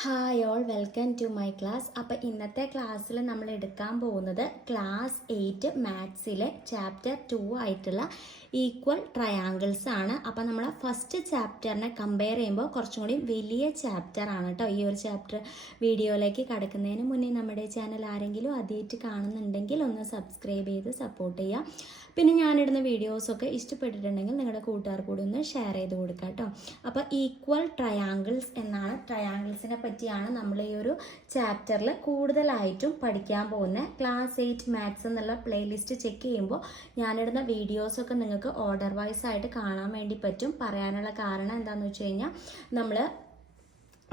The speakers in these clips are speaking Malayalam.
Hi all welcome to my class. അപ്പോൾ ഇന്നത്തെ ക്ലാസ്സിൽ നമ്മൾ എടുക്കാൻ പോകുന്നത് ക്ലാസ് 8 മാത്സിലെ ചാപ്റ്റർ 2 ആയിട്ടുള്ള ഈക്വൽ ട്രയാങ്കിൾസ് ആണ്. അപ്പോൾ നമ്മൾ ഫസ്റ്റ് ചാപ്റ്ററിനെ കമ്പയർ ചെയ്യുമ്പോൾ കുറച്ചും കൂടി വലിയ ചാപ്റ്റർ ആണ് കേട്ടോ. ഈ ഒരു ചാപ്റ്റർ വീഡിയോയിലേക്ക് കടക്കുന്നതിന് മുന്നേ നമ്മുടെ ചാനൽ ആരെങ്കിലും ആദ്യമായിട്ട് കാണുന്നുണ്ടെങ്കിൽ ഒന്ന് സബ്സ്ക്രൈബ് ചെയ്ത് സപ്പോർട്ട് ചെയ്യുക. പിന്നെ ഞാനിടുന്ന വീഡിയോസൊക്കെ ഇഷ്ടപ്പെട്ടിട്ടുണ്ടെങ്കിൽ നിങ്ങളുടെ കൂട്ടുകാർ കൂടി ഒന്ന് ഷെയർ ചെയ്ത് കൊടുക്കുക കേട്ടോ. അപ്പോൾ ഈക്വൽ ട്രയാങ്കിൾസ് എന്നാണ്, ട്രയാങ്കിൾസിനെ പറ്റിയാണ് നമ്മൾ ഈ ഒരു ചാപ്റ്ററിൽ കൂടുതലായിട്ടും പഠിക്കാൻ പോകുന്നത്. ക്ലാസ് 8 മാത്സ് എന്നുള്ള പ്ലേലിസ്റ്റ് ചെക്ക് ചെയ്യുമ്പോൾ ഞാനിടുന്ന വീഡിയോസൊക്കെ നിങ്ങൾക്ക് ഓർഡർ വൈസ് ആയിട്ട് കാണാൻ വേണ്ടി പറ്റും. പറയാനുള്ള കാരണം എന്താണെന്ന് വെച്ച് കഴിഞ്ഞാൽ നമ്മൾ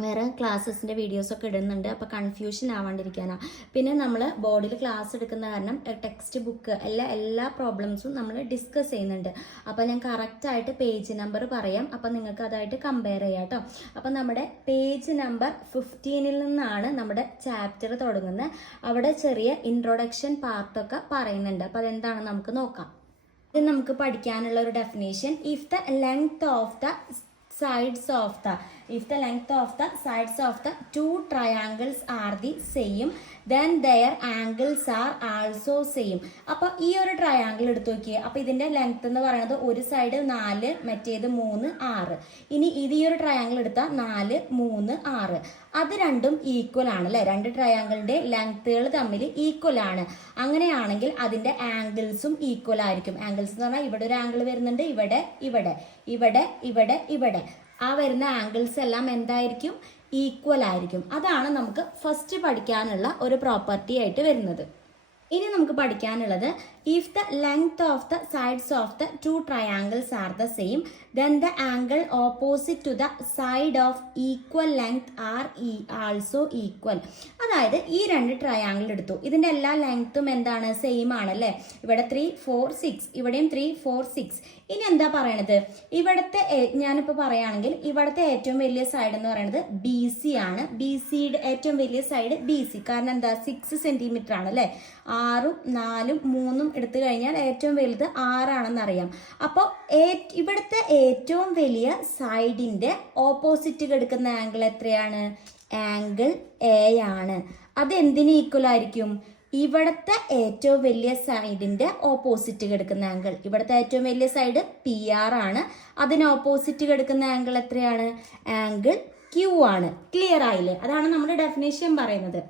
വേറെ ക്ലാസ്സസിൻ്റെ വീഡിയോസൊക്കെ ഇടുന്നുണ്ട്, അപ്പോൾ കൺഫ്യൂഷൻ ആവാണ്ടിരിക്കാനാണ്. പിന്നെ നമ്മൾ ബോർഡിൽ ക്ലാസ് എടുക്കുന്ന കാരണം ടെക്സ്റ്റ് ബുക്ക് എല്ലാ പ്രോബ്ലംസും നമ്മൾ ഡിസ്കസ് ചെയ്യുന്നുണ്ട്. അപ്പോൾ ഞാൻ കറക്റ്റായിട്ട് പേജ് നമ്പർ പറയാം, അപ്പോൾ നിങ്ങൾക്ക് അതായിട്ട് കമ്പയർ ചെയ്യാം കേട്ടോ. അപ്പോൾ നമ്മുടെ പേജ് നമ്പർ 15 നിന്നാണ് നമ്മുടെ ചാപ്റ്റർ തുടങ്ങുന്നത്. അവിടെ ചെറിയ ഇൻട്രൊഡക്ഷൻ പാർട്ടൊക്കെ പറയുന്നുണ്ട്. അപ്പോൾ അതെന്താണ് നമുക്ക് നോക്കാം. ഇത് നമുക്ക് പഠിക്കാനുള്ള ഒരു definition: if the length of the sides of the two triangles are the same, then their angles are also same. അപ്പോൾ ഈ ഒരു ട്രയാങ്കിൾ എടുത്തു നോക്കിയേ. അപ്പോൾ ഇതിൻ്റെ ലെങ്ത് എന്ന് പറയുന്നത് ഒരു സൈഡ് 4, മറ്റേത് 3, 6. ഇനി ഇത് ഈ ഒരു ട്രയാങ്കിൾ എടുത്താൽ 4, 3, 6. അത് രണ്ടും ഈക്വൽ ആണ് അല്ലേ? രണ്ട് ട്രയാങ്കിളിൻ്റെ ലെങ്ത്തുകൾ തമ്മിൽ ഈക്വൽ ആണ്. അങ്ങനെയാണെങ്കിൽ അതിൻ്റെ ആംഗിൾസും ഈക്വൽ ആയിരിക്കും. ആംഗിൾസ് എന്ന് പറഞ്ഞാൽ ഇവിടെ ഒരു ആംഗിൾ വരുന്നുണ്ട്, ഇവിടെ ഇവിടെ ഇവിടെ ഇവിടെ ഇവിടെ ആ വരുന്ന ആംഗിൾസ് എല്ലാം എന്തായിരിക്കും? ഈക്വൽ ആയിരിക്കും. അതാണ് നമുക്ക് ഫസ്റ്റ് പഠിക്കാനുള്ള ഒരു പ്രോപ്പർട്ടി ആയിട്ട് വരുന്നത്. ഇനി നമുക്ക് പഠിക്കാനുള്ളത്: if the length of the sides of the two triangles are the same, then the angle opposite to the side of equal length are also equal. അതായത് ഈ രണ്ട് ട്രയാങ്കിൾ എടുത്തു, ഇതിൻ്റെ എല്ലാ ലെങ്ത്തും എന്താണ്? സെയിം ആണല്ലേ? ഇവിടെ 3, 4, 6, ഇവിടെയും 3, 4, 6. ഇനി എന്താ പറയണത്? ഇവിടുത്തെ ഞാനിപ്പോൾ പറയുകയാണെങ്കിൽ ഇവിടുത്തെ ഏറ്റവും വലിയ സൈഡ് എന്ന് പറയുന്നത് BC ആണ്. BCയുടെ ഏറ്റവും വലിയ സൈഡ് BC. കാരണം എന്താ? 6 സെൻറ്റിമീറ്റർ ആണ് അല്ലേ? 6, 4, 3 എടുത്തു കഴിഞ്ഞാൽ ഏറ്റവും വലുത് 6 ആണെന്നറിയാം. അപ്പോൾ ഇവിടുത്തെ ഏറ്റവും വലിയ സൈഡിൻ്റെ ഓപ്പോസിറ്റ് കിടക്കുന്ന ആംഗിൾ എത്രയാണ്? ആംഗിൾ A ആണ്. അത് എന്തിന് ഈക്വൽ ആയിരിക്കും? ഇവിടുത്തെ ഏറ്റവും വലിയ സൈഡിൻ്റെ ഓപ്പോസിറ്റ് കിടക്കുന്ന ആംഗിൾ, ഇവിടുത്തെ ഏറ്റവും വലിയ സൈഡ് PR ആണ്. അതിന് ഓപ്പോസിറ്റ് കിടക്കുന്ന ആംഗിൾ എത്രയാണ്? ആംഗിൾ Q ആണ്. ക്ലിയർ ആയില്ലേ? അതാണ് നമ്മുടെ ഡെഫിനേഷൻ പറയുന്നത്.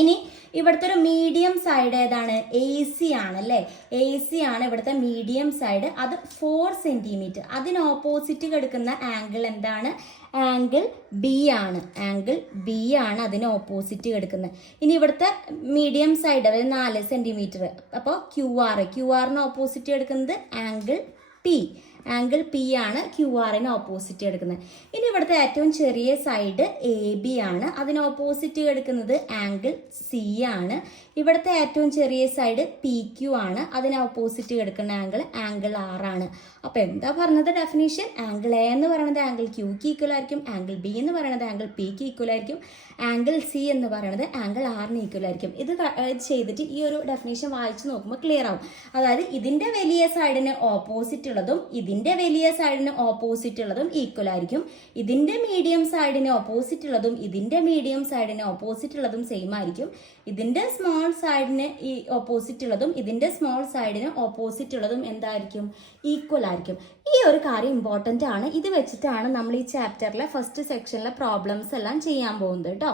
ഇനി ഇവിടുത്തെ ഒരു മീഡിയം സൈഡ് ഏതാണ്? AC ആണ് അല്ലേ? AC ആണ് ഇവിടുത്തെ മീഡിയം സൈഡ്. അത് 4 സെൻറ്റിമീറ്റർ. അതിന് ഓപ്പോസിറ്റ് കിടക്കുന്ന ആംഗിൾ എന്താണ്? ആംഗിൾ B ആണ്. ആംഗിൾ B ആണ് അതിന് ഓപ്പോസിറ്റ് കിടക്കുന്നത്. ഇനി ഇവിടുത്തെ മീഡിയം സൈഡ് അതായത് 4 സെൻറ്റിമീറ്റർ. അപ്പോൾ QR ഓപ്പോസിറ്റ് കിടക്കുന്നത് ആംഗിൾ P. ആംഗിൾ P ആണ് QR ഓപ്പോസിറ്റ് എടുക്കുന്നത്. ഇനി ഇവിടുത്തെ ഏറ്റവും ചെറിയ സൈഡ് AB ആണ്. അതിന് ഓപ്പോസിറ്റ് എടുക്കുന്നത് ആംഗിൾ C ആണ്. ഇവിടുത്തെ ഏറ്റവും ചെറിയ സൈഡ് PQ ആണ്. അതിന് ഓപ്പോസിറ്റ് എടുക്കുന്ന ആംഗിൾ R ആണ്. അപ്പോൾ എന്താ പറഞ്ഞത് ഡെഫിനേഷൻ? ആംഗിൾ A എന്ന് പറയുന്നത് ആംഗിൾ Qക്ക് ഈക്വൽ ആയിരിക്കും, ആംഗിൾ B എന്ന് പറയുന്നത് ആംഗിൾ Pക്ക് ഈക്വൽ ആയിരിക്കും, ആംഗിൾ C എന്ന് പറയുന്നത് ആംഗിൾ Rന് ഈക്വൽ ആയിരിക്കും. ഇത് ചെയ്തിട്ട് ഈ ഒരു ഡെഫിനേഷൻ വായിച്ച് നോക്കുമ്പോൾ ക്ലിയർ ആവും. അതായത് ഇതിൻ്റെ വലിയ സൈഡിന് ഓപ്പോസിറ്റ് ഉള്ളതും ഇതിൻ്റെ വലിയ സൈഡിന് ഓപ്പോസിറ്റ് ഉള്ളതും ഈക്വൽ ആയിരിക്കും. ഇതിൻ്റെ മീഡിയം സൈഡിന് ഓപ്പോസിറ്റ് ഉള്ളതും ഇതിൻ്റെ മീഡിയം സൈഡിന് ഓപ്പോസിറ്റ് ഉള്ളതും സെയിം ആയിരിക്കും. ഇതിൻ്റെ സ്മോൾ സൈഡിന് ഈ ഓപ്പോസിറ്റ് ഉള്ളതും ഇതിൻ്റെ സ്മോൾ സൈഡിന് ഓപ്പോസിറ്റ് ഉള്ളതും എന്തായിരിക്കും? ഈക്വൽ ആയിരിക്കും. ഈ ഒരു കാര്യം ഇമ്പോർട്ടൻ്റ് ആണ്. ഇത് വെച്ചിട്ടാണ് നമ്മൾ ഈ ചാപ്റ്ററിലെ ഫസ്റ്റ് സെക്ഷനിലെ പ്രോബ്ലംസ് എല്ലാം ചെയ്യാൻ പോകുന്നത് കേട്ടോ.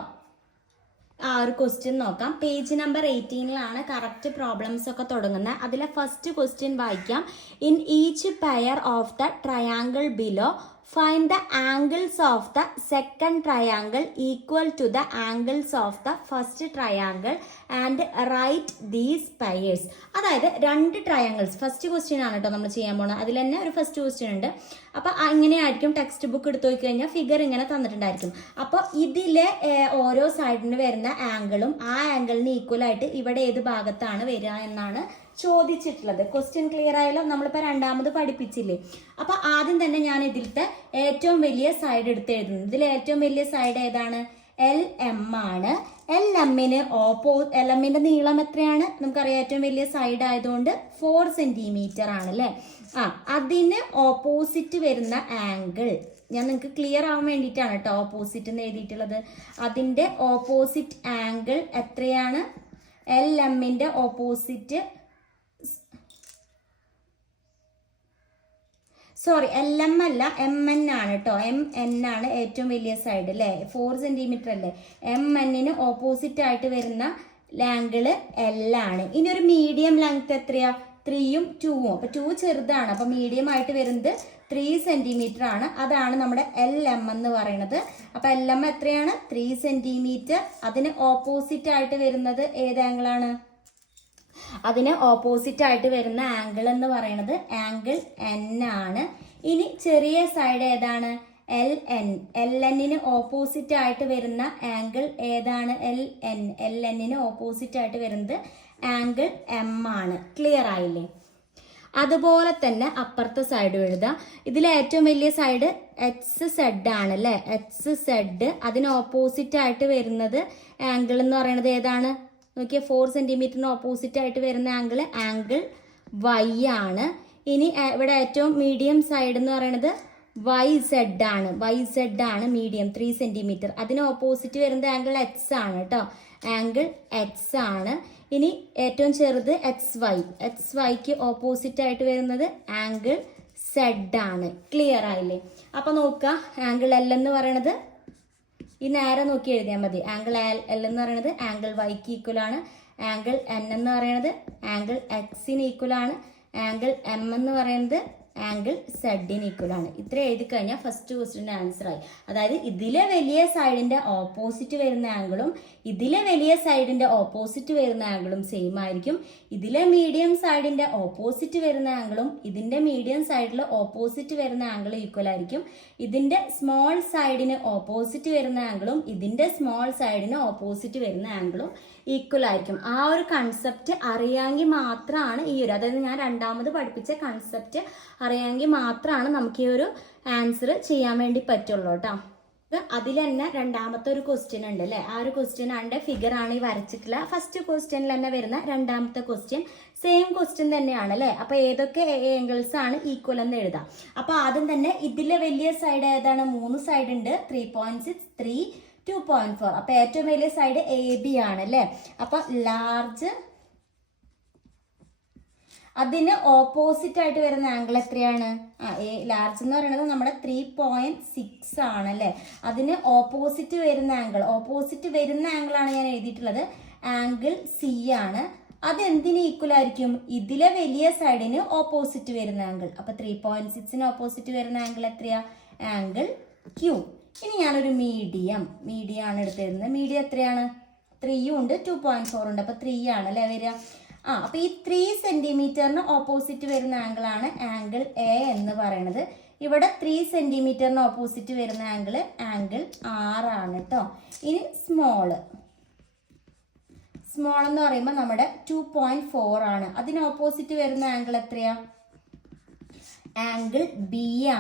ആ ഒരു ക്വസ്റ്റ്യൻ നോക്കാം. പേജ് നമ്പർ 18 കറക്റ്റ് പ്രോബ്ലംസ് ഒക്കെ തുടങ്ങുന്നത്. അതിലെ ഫസ്റ്റ് ക്വസ്റ്റ്യൻ വായിക്കാം. In each pair of the triangle below find the angles of the second triangle equal to the angles of the first triangle and write these pairs. അതായത് രണ്ട് ട്രയാങ്കിൾസ്, ഫസ്റ്റ് ക്വസ്റ്റ്യൻ ആണ് കേട്ടോ നമ്മൾ ചെയ്യാൻ പോകുന്നത്. അതിൽ തന്നെ ഒരു ഫസ്റ്റ് ക്വസ്റ്റ്യൻ ഉണ്ട്. അപ്പോൾ ഇങ്ങനെയായിരിക്കും ടെക്സ്റ്റ് ബുക്ക് എടുത്തു നോക്കി കഴിഞ്ഞാൽ ഫിഗർ ഇങ്ങനെ തന്നിട്ടുണ്ടായിരിക്കും. അപ്പോൾ ഇതിലെ ഓരോ സൈഡിന് വരുന്ന ആംഗിളും ആ ആംഗിളിന് ഈക്വൽ ആയിട്ട് ഇവിടെ ഏത് ഭാഗത്താണ് വരിക എന്നാണ് ചോദിച്ചിട്ടുള്ളത്. ക്വസ്റ്റ്യൻ ക്ലിയർ ആയാലോ? നമ്മളിപ്പോൾ രണ്ടാമത് പഠിപ്പിച്ചില്ലേ? അപ്പോൾ ആദ്യം തന്നെ ഞാൻ ഇതിലത്തെ ഏറ്റവും വലിയ സൈഡ് എടുത്ത് എഴുതുന്നു. ഇതിൽ ഏറ്റവും വലിയ സൈഡ് ഏതാണ്? LM ആണ്. LMന്റെ നീളം എത്രയാണ്? നമുക്കറിയാം ഏറ്റവും വലിയ സൈഡ് ആയതുകൊണ്ട് 4 സെൻറ്റിമീറ്റർ ആണ് അല്ലേ? അതിന് ഓപ്പോസിറ്റ് വരുന്ന ആംഗിൾ ഞാൻ നിങ്ങൾക്ക് ക്ലിയർ ആവാൻ വേണ്ടിയിട്ടാണ് കേട്ടോ ഓപ്പോസിറ്റ് എന്ന് എഴുതിയിട്ടുള്ളത്. അതിൻ്റെ ഓപ്പോസിറ്റ് ആംഗിൾ എത്രയാണ്? LMൻ്റെ ഓപ്പോസിറ്റ്, സോറി LM അല്ല MN ആണ് കേട്ടോ. MN ആണ് ഏറ്റവും വലിയ സൈഡ് അല്ലേ, 4 സെൻറ്റിമീറ്റർ അല്ലേ. MNന് ഓപ്പോസിറ്റ് ആയിട്ട് വരുന്ന ആംഗിള് L ആണ്. ഇനി ഒരു മീഡിയം ലെങ്ത് എത്രയാ? 3ഉം 2ഉം. അപ്പോൾ 2 ചെറുതാണ്, അപ്പോൾ മീഡിയം ആയിട്ട് വരുന്നത് 3 സെൻറ്റിമീറ്റർ ആണ്. അതാണ് നമ്മുടെ LM എന്ന് പറയുന്നത്. അപ്പോൾ LM എത്രയാണ്? 3 സെൻറ്റിമീറ്റർ. അതിന് ഓപ്പോസിറ്റ് ആയിട്ട് വരുന്നത് ഏത് ആംഗിളാണ്? അതിന് ഓപ്പോസിറ്റ് ആയിട്ട് വരുന്ന ആംഗിൾ എന്ന് പറയുന്നത് ആംഗിൾ N ആണ്. ഇനി ചെറിയ സൈഡ് ഏതാണ്? LN. LNന് ഓപ്പോസിറ്റ് ആയിട്ട് വരുന്ന ആംഗിൾ ഏതാണ്? LNന് ഓപ്പോസിറ്റ് ആയിട്ട് വരുന്നത് ആംഗിൾ M ആണ്. ക്ലിയർ ആയില്ലേ? അതുപോലെ തന്നെ അപ്പുറത്തെ സൈഡ് എഴുതാം. ഇതിലെ ഏറ്റവും വലിയ സൈഡ് HZ ആണ് അല്ലേ. HZ. അതിന് ഓപ്പോസിറ്റ് ആയിട്ട് വരുന്നത് ആംഗിൾ എന്ന് പറയുന്നത് ഏതാണ്? നോക്കിയാൽ 4 സെൻറ്റിമീറ്ററിന് ഓപ്പോസിറ്റ് ആയിട്ട് വരുന്ന ആംഗിൾ Y ആണ്. ഇനി ഇവിടെ ഏറ്റവും മീഡിയം സൈഡ് എന്ന് പറയുന്നത് YZ ആണ്. YZ ആണ് മീഡിയം, 3 സെൻറ്റിമീറ്റർ. അതിന് ഓപ്പോസിറ്റ് വരുന്ന ആംഗിൾ X ആണ് കേട്ടോ. ആംഗിൾ X ആണ്. ഇനി ഏറ്റവും ചെറുത് XYക്ക് ഓപ്പോസിറ്റ് ആയിട്ട് വരുന്നത് ആംഗിൾ Z ആണ്. ക്ലിയർ ആയില്ലേ? അപ്പോൾ നോക്കുക, ആംഗിൾ L എന്ന് പറയുന്നത് ഈ നേരെ നോക്കി എഴുതിയാൽ മതി. ആംഗിൾ L എന്ന് പറയുന്നത് ആംഗിൾ Yക്ക് ഈക്വൽ ആണ്. ആംഗിൾ N എന്ന് പറയുന്നത് ആംഗിൾ Xന് ഈക്വൽ ആണ്. ആംഗിൾ M എന്ന് പറയുന്നത് ആംഗിൾ Zന് ഈക്വൽ ആണ്. ഇത്ര എഴുതി കഴിഞ്ഞാൽ ഫസ്റ്റ് ക്വസ്റ്റ്യൻ്റെ ആൻസർ ആയി. അതായത് ഇതിലെ വലിയ സൈഡിൻ്റെ ഓപ്പോസിറ്റ് വരുന്ന ആംഗിളും ഇതിലെ വലിയ സൈഡിൻ്റെ ഓപ്പോസിറ്റ് വരുന്ന ആംഗിളും സെയിം ആയിരിക്കും. ഇതിലെ മീഡിയം സൈഡിൻ്റെ ഓപ്പോസിറ്റ് വരുന്ന ആംഗിളും ഇതിൻ്റെ മീഡിയം സൈഡിൽ ഓപ്പോസിറ്റ് വരുന്ന ആംഗിൾ ഈക്വൽ ആയിരിക്കും. ഇതിൻ്റെ സ്മോൾ സൈഡിന് ഓപ്പോസിറ്റ് വരുന്ന ആംഗിളും ഇതിൻ്റെ സ്മോൾ സൈഡിന് ഓപ്പോസിറ്റ് വരുന്ന ആംഗിളും ഈക്വൽ ആയിരിക്കും. ആ ഒരു കൺസെപ്റ്റ് അറിയാമെങ്കിൽ മാത്രമാണ് ഈ ഒരു, അതായത് ഞാൻ രണ്ടാമത് പഠിപ്പിച്ച കൺസെപ്റ്റ് അറിയാമെങ്കിൽ മാത്രമാണ് നമുക്ക് ഈ ഒരു ആൻസർ ചെയ്യാൻ വേണ്ടി പറ്റുള്ളൂ കേട്ടോ. അതിൽ തന്നെ രണ്ടാമത്തെ ഒരു ക്വസ്റ്റ്യൻ ഉണ്ട് അല്ലേ. ആ ഒരു ക്വസ്റ്റ്യൻ ആണ്ട് ഫിഗർ ആണ് ഈ വരച്ചിട്ടുള്ള. ഫസ്റ്റ് ക്വസ്റ്റ്യനിൽ തന്നെ വരുന്ന രണ്ടാമത്തെ ക്വസ്റ്റ്യൻ സെയിം ക്വസ്റ്റ്യൻ തന്നെയാണ് അല്ലേ. അപ്പോൾ ഏതൊക്കെ ആംഗിൾസ് ആണ് ഈക്വൽ എന്ന് എഴുതാം. അപ്പോൾ ആദ്യം തന്നെ ഇതിലെ വലിയ സൈഡ് ഏതാണ്? 3 സൈഡ് ഉണ്ട്, 3.6, 3, 2.4. അപ്പോൾ ഏറ്റവും വലിയ സൈഡ് AB ആണ് അല്ലേ. അപ്പോൾ ലാർജ്, അതിന് ഓപ്പോസിറ്റ് ആയിട്ട് വരുന്ന ആംഗിൾ എത്രയാണ്? ലാർജ് എന്ന് പറയുന്നത് നമ്മുടെ 3.6 ആണല്ലേ. അതിന് ഓപ്പോസിറ്റ് വരുന്ന ആംഗിൾ, ഓപ്പോസിറ്റ് വരുന്ന ആംഗിളാണ് ഞാൻ എഴുതിയിട്ടുള്ളത്, ആംഗിൾ C ആണ്. അതെന്തിന് ഈക്വൽ ആയിരിക്കും? ഇതിലെ വലിയ സൈഡിന് ഓപ്പോസിറ്റ് വരുന്ന ആംഗിൾ. അപ്പോൾ 3.6ന് ഓപ്പോസിറ്റ് വരുന്ന ആംഗിൾ എത്രയാ? Angle Q. ഇനി ഞാനൊരു മീഡിയം ആണ് എടുത്തിരുന്നത്. മീഡിയം എത്രയാണ്? 3 ഉണ്ട്, 2.4 ഉണ്ട്. അപ്പോൾ 3 ആണ് അല്ലേ വരിക. അപ്പോൾ ഈ 3 സെൻറ്റിമീറ്ററിന് ഓപ്പോസിറ്റ് വരുന്ന ആംഗിളാണ് ആംഗിൾ A എന്ന് പറയുന്നത്. ഇവിടെ 3 സെൻറ്റിമീറ്ററിന് ഓപ്പോസിറ്റ് വരുന്ന ആംഗിൾ R ആണ് കേട്ടോ. ഇനി സ്മോൾ എന്ന് പറയുമ്പോൾ നമ്മുടെ 2.4 ആണ്. അതിന് ഓപ്പോസിറ്റ് വരുന്ന ആംഗിൾ എത്രയാ? ആംഗിൾ B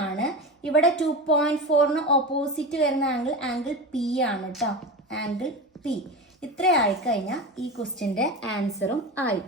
ആണ്. ഇവിടെ 2.4ന് ഓപ്പോസിറ്റ് വരുന്ന ആംഗിൾ P ആണ് കേട്ടോ. Angle P. ഇത്ര ആയിക്കഴിഞ്ഞാൽ ഈ ക്വസ്റ്റ്യൻ്റെ ആൻസറും ആയി.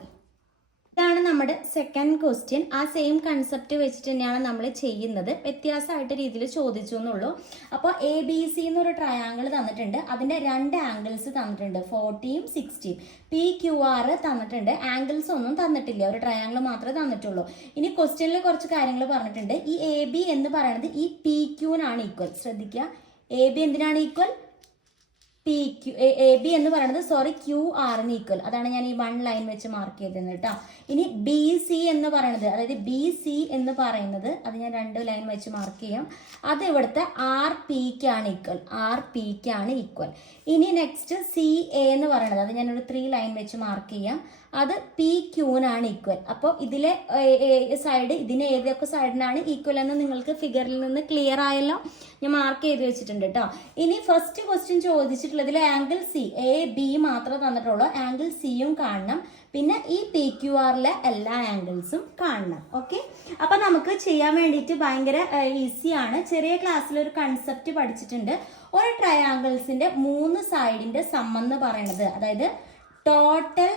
ഇതാണ് നമ്മുടെ സെക്കൻഡ് ക്വസ്റ്റ്യൻ. ആ സെയിം കൺസെപ്റ്റ് വെച്ചിട്ട് തന്നെയാണ് നമ്മൾ ചെയ്യുന്നത്. വ്യത്യാസമായിട്ട് രീതിയിൽ ചോദിച്ചു എന്നുള്ളൂ. അപ്പോൾ ABC എന്നൊരു ട്രയാങ്കിൾ തന്നിട്ടുണ്ട്. അതിൻ്റെ 2 ആംഗിൾസ് തന്നിട്ടുണ്ട്, 40യും 60യും. PQR തന്നിട്ടുണ്ട്. ആംഗിൾസ് ഒന്നും തന്നിട്ടില്ല, ഒരു ട്രയാങ്കിൾ മാത്രമേ തന്നിട്ടുള്ളൂ. ഇനി ക്വസ്റ്റ്യനിൽ കുറച്ച് കാര്യങ്ങൾ പറഞ്ഞിട്ടുണ്ട്. ഈ AB എന്ന് പറയുന്നത് ഈ PQനാണ് ഈക്വൽ. ശ്രദ്ധിക്കുക, AB എന്തിനാണ് ഈക്വൽ? AB എന്ന് പറയുന്നത് QRന് ഈക്വൽ. അതാണ് ഞാൻ ഈ 1 ലൈൻ വെച്ച് മാർക്ക് ചെയ്തിരുന്നത് കേട്ടോ. ഇനി BC എന്ന് പറയുന്നത്, അതായത് BC എന്ന് പറയുന്നത്, അത് ഞാൻ 2 ലൈൻ വെച്ച് മാർക്ക് ചെയ്യാം. അത് ഇവിടുത്തെ RPക്കാണ് ഈക്വൽ. ഇനി നെക്സ്റ്റ് CA എന്ന് പറയുന്നത്, അത് ഞാനൊരു 3 ലൈൻ വെച്ച് മാർക്ക് ചെയ്യാം. അത് PQനാണ് ഈക്വൽ. അപ്പോൾ ഇതിലെ സൈഡ്, ഇതിന് ഏതൊക്കെ സൈഡിനാണ് ഈക്വൽ എന്ന് നിങ്ങൾക്ക് ഫിഗറിൽ നിന്ന് ക്ലിയർ ആയല്ലോ. ഞാൻ മാർക്ക് ചെയ്ത് വെച്ചിട്ടുണ്ട് കേട്ടോ. ഇനി ഫസ്റ്റ് ക്വസ്റ്റ്യൻ ചോദിച്ചിട്ടുള്ളതിൽ ആംഗിൾ C, AB മാത്രമേ തന്നിട്ടുള്ളൂ. ആംഗിൾ Cയും കാണണം. പിന്നെ ഈ PQRലെ എല്ലാ ആംഗിൾസും കാണണം. ഓക്കെ, അപ്പം നമുക്ക് ചെയ്യാൻ വേണ്ടിയിട്ട് ഭയങ്കര ഈസിയാണ്. ചെറിയ ക്ലാസ്സിലൊരു കൺസെപ്റ്റ് പഠിച്ചിട്ടുണ്ട്. ഒരു ട്രയാങ്കിൾസിൻ്റെ 3 സൈഡിൻ്റെ സം എന്ന് പറയുന്നത്, അതായത് total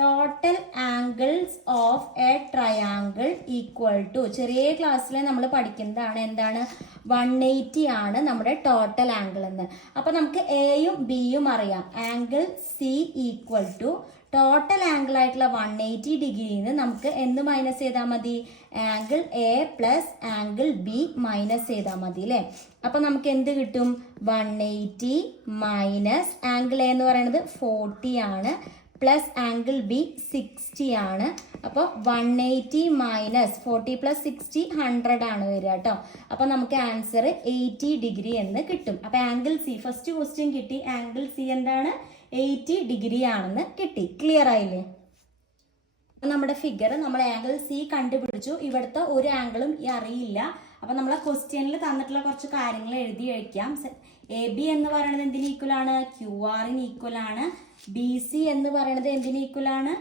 total angles of a triangle equal to, ചെറിയ ക്ലാസ്സിൽ നമ്മൾ പഠിക്കുന്നതാണ് എന്താണ്, 180 ആണ് നമ്മുടെ ടോട്ടൽ ആംഗിൾ എന്ന്. അപ്പൊ നമുക്ക് എയും ബിയും അറിയാം. Angle C equal to total angle ആയിട്ടുള്ള 180 ഡിഗ്രിന്ന് നമുക്ക് എന്ത് മൈനസ് ചെയ്താൽ മതി, angle A plus angle B minus ചെയ്താൽ മതി അല്ലേ. അപ്പൊ നമുക്ക് എന്ത് കിട്ടും, 180 മൈനസ് ആംഗിൾ എ എന്ന് പറയുന്നത് 40 ആണ്, പ്ലസ് ആംഗിൾ ബി 60 ആണ്. അപ്പോൾ 180 മൈനസ് 40 പ്ലസ് 60 100 ആണ് വരിക കേട്ടോ. അപ്പോൾ നമുക്ക് ആൻസർ 80 ഡിഗ്രി എന്ന് കിട്ടും. അപ്പോൾ ആംഗിൾ സി, ഫസ്റ്റ് ക്വസ്റ്റ്യൻ കിട്ടി, ആംഗിൾ സി എന്താണ്, 80 ഡിഗ്രി ആണെന്ന് കിട്ടി. ക്ലിയർ ആയില്ലേ? നമ്മുടെ ഫിഗർ നമ്മൾ ആംഗിൾ സി കണ്ടുപിടിച്ചു. ഇവിടുത്തെ ഒരു ആംഗിളും അറിയില്ല. അപ്പൊ നമ്മളെ ക്വസ്റ്റ്യനിൽ തന്നിട്ടുള്ള കുറച്ച് കാര്യങ്ങൾ എഴുതി വയ്ക്കാം. എ ബി എന്ന് പറയുന്നത് എന്തിന് ഈക്വൽ ആണ്, ക്യു ആറിന് ഈക്വൽ ആണ്. ബി സി എന്ന് പറയുന്നത് എന്തിന് ഈക്വൽ ആണ്,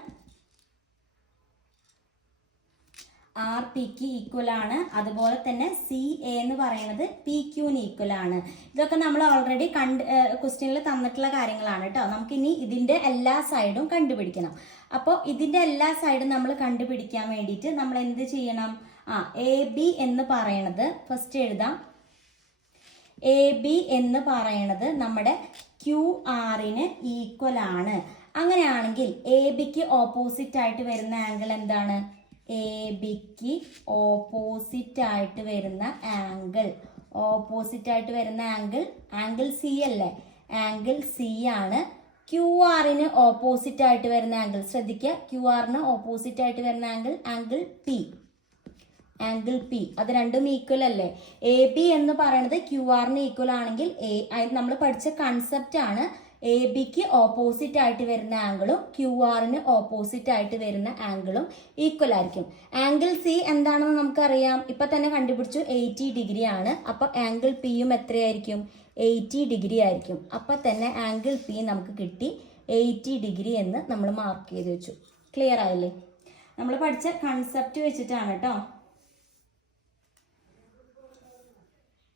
ആർ പിക്ക് ഈക്വൽ ആണ്. അതുപോലെ തന്നെ സി എ എന്ന് പറയുന്നത് പി ക്യൂന് ഈക്വൽ ആണ്. ഇതൊക്കെ നമ്മൾ ഓൾറെഡി ക്വസ്റ്റ്യനിൽ തന്നിട്ടുള്ള കാര്യങ്ങളാണ് കേട്ടോ. നമുക്കിനി ഇതിന്റെ എല്ലാ സൈഡും കണ്ടുപിടിക്കണം. അപ്പോൾ ഇതിന്റെ എല്ലാ സൈഡും നമ്മൾ കണ്ടുപിടിക്കാൻ വേണ്ടിയിട്ട് നമ്മൾ എന്ത് ചെയ്യണം, എ ബി എന്ന് പറയണത് ഫസ്റ്റ് എഴുതാം. എ ബി എന്ന് പറയണത് നമ്മുടെ ക്യു ആറിന് ഈക്വൽ ആണ്. അങ്ങനെയാണെങ്കിൽ എ ബിക്ക് ഓപ്പോസിറ്റ് ആയിട്ട് വരുന്ന ആംഗിൾ എന്താണ്, എ ബിക്ക് ഓപ്പോസിറ്റ് ആയിട്ട് വരുന്ന ആംഗിൾ, ഓപ്പോസിറ്റ് ആയിട്ട് വരുന്ന ആംഗിൾ, ആംഗിൾ സി അല്ലേ, ആംഗിൾ സി ആണ്. ക്യു ആറിന് ഓപ്പോസിറ്റ് ആയിട്ട് വരുന്ന ആംഗിൾ ശ്രദ്ധിക്കുക, ക്യു ആറിന് ഓപ്പോസിറ്റ് ആയിട്ട് വരുന്ന angle, angle P, angle P. അത് രണ്ടും ഈക്വൽ അല്ലേ. എ ബി എന്ന് പറയുന്നത് ക്യു ആറിന് ഈക്വൽ ആണെങ്കിൽ നമ്മൾ പഠിച്ച കൺസെപ്റ്റ് ആണ്. എ ബിക്ക് ഓപ്പോസിറ്റ് ആയിട്ട് വരുന്ന ആംഗിളും ക്യു ആറിന് ഓപ്പോസിറ്റ് ആയിട്ട് വരുന്ന ആംഗിളും ഈക്വൽ ആയിരിക്കും. ആംഗിൾ സി എന്താണെന്ന് നമുക്കറിയാം, ഇപ്പൊ തന്നെ കണ്ടുപിടിച്ചു, 80 ഡിഗ്രി ആണ്. അപ്പൊ ആംഗിൾ പിയും എത്രയായിരിക്കും, 80 ഡിഗ്രി ആയിരിക്കും. അപ്പൊ തന്നെ ആംഗിൾ പി നമുക്ക് കിട്ടി 80 ഡിഗ്രി എന്ന് നമ്മൾ മാർക്ക് ചെയ്ത് വെച്ചു. ക്ലിയർ ആയില്ലേ? നമ്മൾ പഠിച്ച കൺസെപ്റ്റ് വെച്ചിട്ടാണ് കേട്ടോ.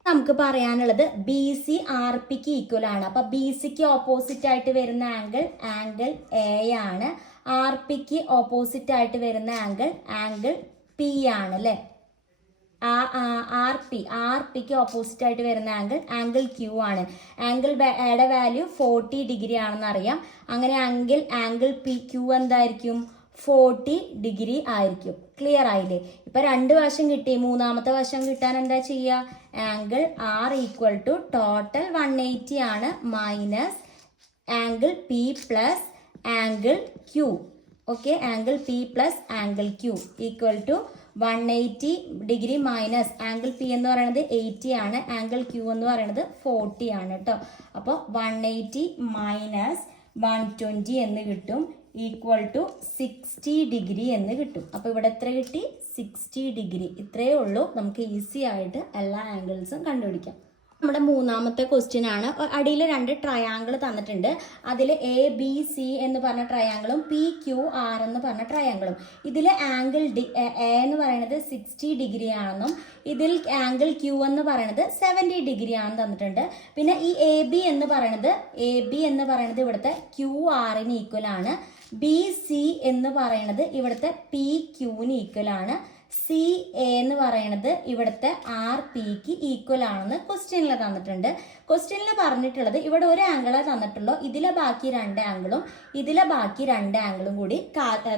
നമുക്ക് പറയാനുള്ളത് ബി സി ആർ പിക്ക് ഈക്വൽ ആണ്. അപ്പൊ ബി സിക്ക് ഓപ്പോസിറ്റ് ആയിട്ട് വരുന്ന ആംഗിൾ, ആംഗിൾ എ ആണ്. ആർ പിക്ക് ഓപ്പോസിറ്റ് ആയിട്ട് വരുന്ന ആംഗിൾ, ആംഗിൾ പി ആണ് അല്ലെ. ആർ പിക്ക് ഓപ്പോസിറ്റ് ആയിട്ട് വരുന്ന ആംഗിൾ, ആംഗിൾ ക്യൂ ആണ്. ആംഗിൾ എയുടെ വാല്യൂ 40 ഡിഗ്രി ആണെന്ന് അറിയാം. അങ്ങനെ ആംഗിൾ പി ക്യൂ എന്തായിരിക്കും, 40 ഡിഗ്രി ആയിരിക്കും. ക്ലിയർ ആയില്ലേ? ഇപ്പൊ 2 വശം കിട്ടി, മൂന്നാമത്തെ വശം കിട്ടാൻ എന്താ ചെയ്യുക, angle R equal to total 180 ആണ് minus angle P plus angle Q. Okay, angle P plus angle Q equal to 180 degree minus angle P എന്ന് പറയുന്നത് 80 ആണ്, ആംഗിൾ ക്യൂ എന്ന് പറയുന്നത് 40 ആണ് കേട്ടോ. അപ്പോൾ 180 മൈനസ് 120 എന്ന് കിട്ടും, ഈക്വൽ ടു 60 ഡിഗ്രി എന്ന് കിട്ടും. അപ്പോൾ ഇവിടെ എത്ര കിട്ടി, 60 ഡിഗ്രി. ഇത്രയേ ഉള്ളൂ. നമുക്ക് ഈസി ആയിട്ട് എല്ലാ ആംഗിൾസും കണ്ടുപിടിക്കാം. നമ്മുടെ മൂന്നാമത്തെ ക്വസ്റ്റ്യൻ ആണ്. അടിയിൽ 2 ട്രയാങ്കിൾ തന്നിട്ടുണ്ട്. അതിൽ എ ബി സി എന്ന് പറഞ്ഞ ട്രയാങ്കിളും പി ക്യു ആർ എന്ന് പറഞ്ഞ ട്രയാങ്കിളും. ഇതിൽ ആംഗിൾ എ എന്ന് പറയുന്നത് 60 ഡിഗ്രി ആണെന്നും ഇതിൽ ആംഗിൾ ക്യൂ എന്ന് പറയുന്നത് 70 ഡിഗ്രി ആണെന്ന് തന്നിട്ടുണ്ട്. പിന്നെ ഈ എ ബി എന്ന് പറയുന്നത് ഇവിടുത്തെ ക്യു ആറിന് ഈക്വൽ ആണ്. ബി സി എന്ന് പറയുന്നത് ഇവിടുത്തെ പി ക്യൂന് ഈക്വൽ ആണ്. സി എ എന്ന് പറയുന്നത് ഇവിടുത്തെ ആർ പിക്ക് ഈക്വൽ ആണെന്ന് ക്വസ്റ്റ്യനിൽ തന്നിട്ടുണ്ട്. ക്വസ്റ്റ്യനിൽ പറഞ്ഞിട്ടുള്ളത് ഇവിടെ ഒരു ആംഗിളെ തന്നിട്ടുള്ളൂ, ഇതിലെ ബാക്കി 2 ആംഗിളും ഇതിലെ ബാക്കി 2 ആംഗിളും കൂടി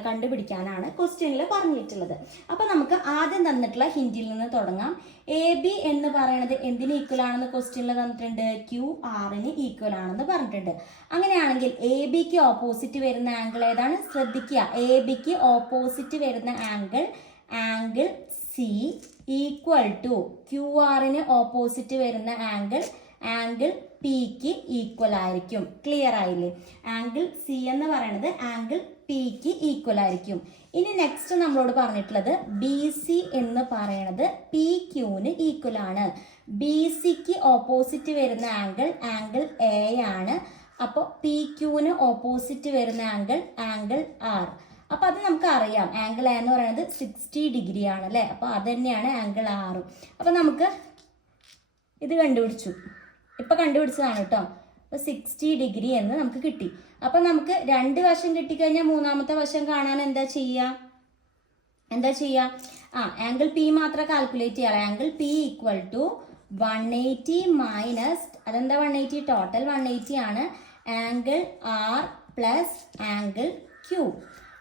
കണ്ടുപിടിക്കാനാണ് ക്വസ്റ്റ്യനിൽ പറഞ്ഞിട്ടുള്ളത്. അപ്പൊ നമുക്ക് ആദ്യം തന്നിട്ടുള്ള ഹിന്റിൽ നിന്ന് തുടങ്ങാം. എ ബി എന്ന് പറയുന്നത് എന്തിന് ഈക്വൽ ആണെന്ന് ക്വസ്റ്റ്യനിൽ തന്നിട്ടുണ്ട്, ക്യു ആറിന് ഈക്വൽ ആണെന്ന് പറഞ്ഞിട്ടുണ്ട്. അങ്ങനെയാണെങ്കിൽ എ ബിക്ക് ഓപ്പോസിറ്റ് വരുന്ന ആംഗിൾ ഏതാണ്, ശ്രദ്ധിക്കുക. എ ബിക്ക് ഓപ്പോസിറ്റ് വരുന്ന angle C equal to Q ആറിന് ഓപ്പോസിറ്റ് വരുന്ന ആംഗിൾ പിക്ക് ഈക്വൽ ആയിരിക്കും. ക്ലിയർ ആയില്ലേ? ആംഗിൾ സി എന്ന് പറയുന്നത് ആംഗിൾ പിക്ക് ഈക്വൽ ആയിരിക്കും. ഇനി നെക്സ്റ്റ് നമ്മളോട് പറഞ്ഞിട്ടുള്ളത് ബി സി എന്ന് പറയുന്നത് പി ക്യൂന് ഈക്വൽ ആണ്. ബി സിക്ക് ഓപ്പോസിറ്റ് വരുന്ന ആംഗിൾ എ ആണ്. അപ്പോൾ പി ക്യൂന് ഓപ്പോസിറ്റ് വരുന്ന ആംഗിൾ ആർ. അപ്പൊ അത് നമുക്ക് അറിയാം, ആംഗിൾ എ എന്ന് പറയുന്നത് 60 ഡിഗ്രി ആണ് അല്ലെ. അപ്പൊ അത് തന്നെയാണ് ആംഗിൾ ആറും. അപ്പൊ നമുക്ക് ഇത് കണ്ടുപിടിച്ചതാണ് കേട്ടോ. അപ്പോൾ 60 ഡിഗ്രി എന്ന് നമുക്ക് കിട്ടി. അപ്പം നമുക്ക് രണ്ട് വശം കിട്ടിക്കഴിഞ്ഞാൽ മൂന്നാമത്തെ വശം കാണാൻ എന്താ ചെയ്യുക? ആംഗിൾ പി മാത്രം കാൽക്കുലേറ്റ് ചെയ്യാം. Angle P equal to 180 minus, അതെന്താ 180? ടോട്ടൽ 180 ആണ്. Angle R plus angle Q.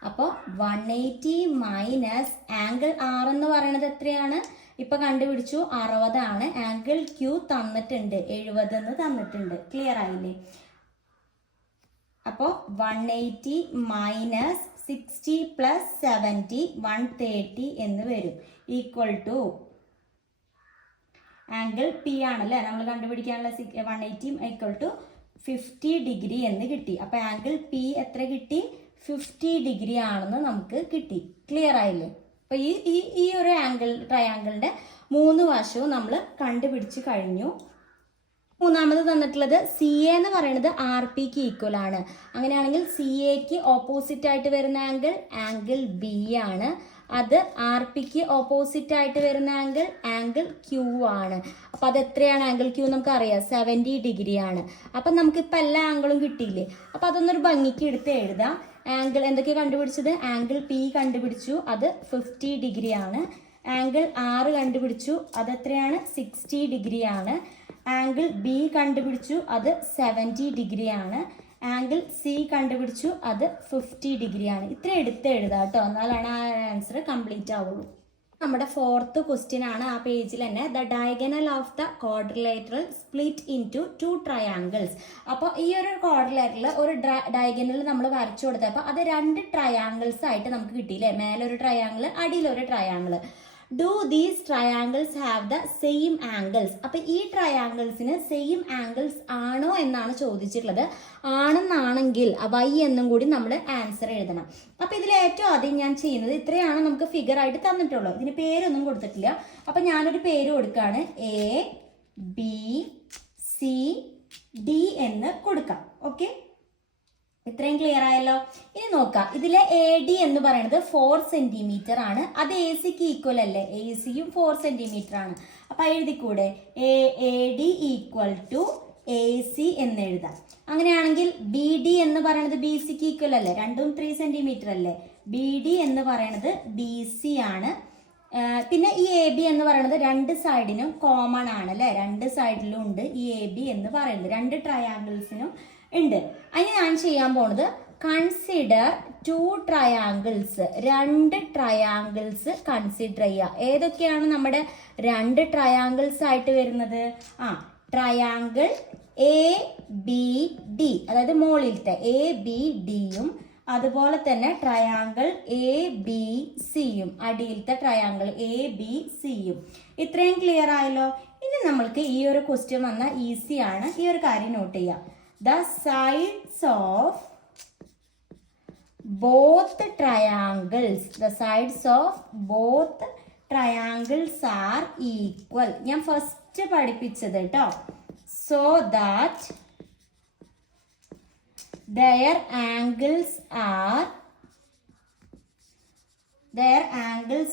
അപ്പോൾ 180 മൈനസ് ആംഗിൾ ആർ എന്ന് പറയുന്നത് എത്രയാണ്? ഇപ്പൊ കണ്ടുപിടിച്ചു, 60 ആണ്. ആംഗിൾ ക്യൂ തന്നിട്ടുണ്ട്, 70 എന്ന് തന്നിട്ടുണ്ട്. ക്ലിയർ ആയില്ലേ? അപ്പോൾ 180 മൈനസ് 60 പ്ലസ് 70 130 എന്ന് വരും. ഈക്വൽ ടു ആംഗിൾ പി ആണല്ലേ നമ്മൾ കണ്ടുപിടിക്കാനുള്ള 180 ഈക്വൽ ടു 50 ഡിഗ്രി എന്ന് കിട്ടി. അപ്പൊ ആംഗിൾ പി എത്ര കിട്ടി? 50 ഡിഗ്രി ആണെന്ന് നമുക്ക് കിട്ടി. ക്ലിയർ ആയില്ലേ? അപ്പൊ ഈ ഒരു ട്രയാങ്കിളിന്റെ മൂന്ന് വശവും നമ്മൾ കണ്ടുപിടിച്ച് കഴിഞ്ഞു. മൂന്നാമത് തന്നിട്ടുള്ളത് സി എ എന്ന് പറയുന്നത് ആർ പിക്ക് ഈക്വൽ ആണ്. അങ്ങനെയാണെങ്കിൽ സി എക്ക് ഓപ്പോസിറ്റ് ആയിട്ട് വരുന്ന ആംഗിൾ ബി ആണ്. അത് ആർ പിക്ക് ഓപ്പോസിറ്റ് ആയിട്ട് വരുന്ന ആംഗിൾ ക്യൂ ആണ്. അപ്പൊ അത് എത്രയാണ് ആംഗിൾ ക്യൂ? നമുക്ക് അറിയാം 70 ഡിഗ്രി ആണ്. അപ്പൊ നമുക്ക് ഇപ്പൊ എല്ലാ ആംഗിളും കിട്ടിയില്ലേ? അപ്പൊ അതൊന്നൊരു ഭംഗിക്ക് എടുത്ത് എഴുതാം. ആംഗിൾ എന്തൊക്കെ കണ്ടുപിടിച്ചത്? ആംഗിൾ പി കണ്ടുപിടിച്ചു, അത് 50 ഡിഗ്രി ആണ്. ആംഗിൾ ആർ കണ്ടുപിടിച്ചു, അത് എത്രയാണ്? 60 ഡിഗ്രി ആണ്. ആംഗിൾ ബി കണ്ടുപിടിച്ചു, അത് 70 ഡിഗ്രി ആണ്. ആംഗിൾ സി കണ്ടുപിടിച്ചു, അത് 50 ഡിഗ്രി ആണ്. ഇത്ര എടുത്ത് എഴുതാം കേട്ടോ, എന്നാലാണ് ആ ആൻസർ കംപ്ലീറ്റ് ആവുള്ളൂ. നമ്മുടെ ഫോർത്ത് ക്വസ്റ്റ്യൻ ആണ് ആ പേജിൽ തന്നെ. The diagonal of the quadrilateral split into 2 triangles. അപ്പോൾ ഈ ഒരു ക്വാഡ്രിലേറ്ററിൽ ഒരു ഡയഗണൽ നമ്മൾ വരച്ചു കൊടുത്തപ്പോൾ അത് 2 ട്രയാങ്കിൾസ് ആയിട്ട് നമുക്ക് കിട്ടിയില്ലേ? മേലൊരു ട്രയാങ്കിൾ, അടിയിലൊരു triangle. Do these triangles have the same angles? അപ്പൊ ഈ ട്രയാങ്കിൾസിന് സെയിം ആംഗിൾസ് ആണോ എന്നാണ് ചോദിച്ചിട്ടുള്ളത്. ആണെന്നാണെങ്കിൽ y എന്നും കൂടി നമ്മൾ ആൻസർ എഴുതണം. അപ്പൊ ഇതിൽ ഏറ്റവും ആദ്യം ഞാൻ ചെയ്യുന്നത്, ഇത്രയാണ് നമുക്ക് ഫിഗർ ആയിട്ട് തന്നിട്ടുള്ളൂ, ഇതിന് പേരൊന്നും കൊടുത്തിട്ടില്ല. അപ്പൊ ഞാനൊരു പേര് കൊടുക്കുകയാണ്, ABCD എന്ന് കൊടുക്കാം. ഓക്കെ, ഇത്രയും ക്ലിയർ ആയല്ലോ. ഇനി നോക്കാം, ഇതിലെ AD എന്ന് പറയുന്നത് 4 സെന്റിമീറ്റർ ആണ്. അത് AC ക്ക് ഈക്വൽ അല്ലേ? AC യും 4 സെന്റിമീറ്റർ ആണ്. അപ്പൊ എഴുതിക്കൂടെ? AD ഈക്വൽ ടു AC എന്ന് എഴുതാം. അങ്ങനെയാണെങ്കിൽ BD എന്ന് പറയുന്നത് BC ക്ക് ഈക്വൽ അല്ലേ? രണ്ടും 3 സെന്റിമീറ്റർ അല്ലേ? BD എന്ന് പറയുന്നത് BC ആണ്. പിന്നെ ഈ AB എന്ന് പറയുന്നത് രണ്ട് സൈഡിനും കോമൺ ആണ് അല്ലേ? രണ്ട് സൈഡിലും ഉണ്ട് ഈ AB എന്ന് പറയുന്നത്, 2 ട്രയാങ്കിൾസിനും ഉണ്ട്. അതിന് ഞാൻ ചെയ്യാൻ പോണത്, കൺസിഡർ 2 ട്രയാങ്കിൾസ്. 2 ട്രയാങ്കിൾസ് കൺസിഡർ ചെയ്യുക. ഏതൊക്കെയാണ് നമ്മുടെ 2 ട്രയാങ്കിൾസ് ആയിട്ട് വരുന്നത്? ട്രയാങ്കിൾ ABD, അതായത് മുകളിലത്തെ ABDയും അതുപോലെ തന്നെ ട്രയാങ്കിൾ ABCയും അടിയിലത്തെ ട്രയാങ്കിൾ ABCയും. ഇത്രയും ക്ലിയർ ആയല്ലോ. ഇനി നമ്മൾക്ക് ഈ ഒരു ക്വസ്റ്റ്യൻ വന്നാൽ ഈസി ആണ്. ഈ ഒരു കാര്യം നോട്ട് ചെയ്യാം. The sides of both triangles are equal. ഞാൻ ഫസ്റ്റ് പഠിപ്പിച്ചത് കേട്ടോ. So that their angles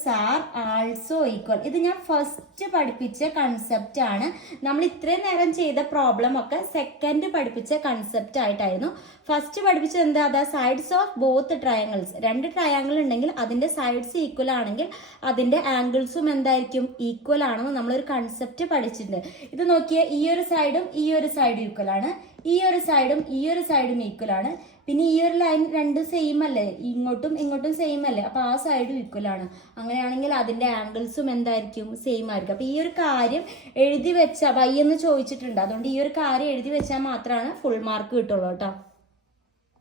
are also equal. ഇത് ഞാൻ ഫസ്റ്റ് പഠിപ്പിച്ച കൺസെപ്റ്റ് ആണ്. നമ്മൾ ഇത്രയും നേരം ചെയ്ത പ്രോബ്ലം ഒക്കെ സെക്കൻഡ് പഠിപ്പിച്ച കൺസെപ്റ്റ് ആയിട്ടായിരുന്നു. ഫസ്റ്റ് പഠിപ്പിച്ചത് എന്താ? The sides of both triangles. 2 triangle ഉണ്ടെങ്കിൽ അതിന്റെ സൈഡ്സ് ഈക്വൽ ആണെങ്കിൽ അതിന്റെ ആംഗിൾസും എന്തായിരിക്കും? ഈക്വൽ ആണെന്ന് നമ്മളൊരു കൺസെപ്റ്റ് പഠിച്ചിട്ടുണ്ട്. ഇത് നോക്കിയാൽ ഈ ഒരു സൈഡും ഈ ഒരു സൈഡും ഈക്വൽ ആണ്, ഈ ഒരു സൈഡും ഈ ഒരു സൈഡും ഈക്വൽ ആണ്. പിന്നെ ഈ ഒരു ലൈൻ രണ്ടും സെയിം അല്ലേ? ഇങ്ങോട്ടും ഇങ്ങോട്ടും സെയിം അല്ലേ? അപ്പൊ ആ സൈഡും ഈക്വൽ ആണ്. അങ്ങനെയാണെങ്കിൽ അതിന്റെ ആംഗിൾസും എന്തായിരിക്കും? സെയിം ആയിരിക്കും. അപ്പൊ ഈ ഒരു കാര്യം എഴുതി വെച്ചാൽ y എന്ന് ചോദിച്ചിട്ടുണ്ട്, അതുകൊണ്ട് ഈ ഒരു കാര്യം എഴുതി വെച്ചാൽ മാത്രമാണ് ഫുൾ മാർക്ക് കിട്ടുള്ളൂ കേട്ടോ.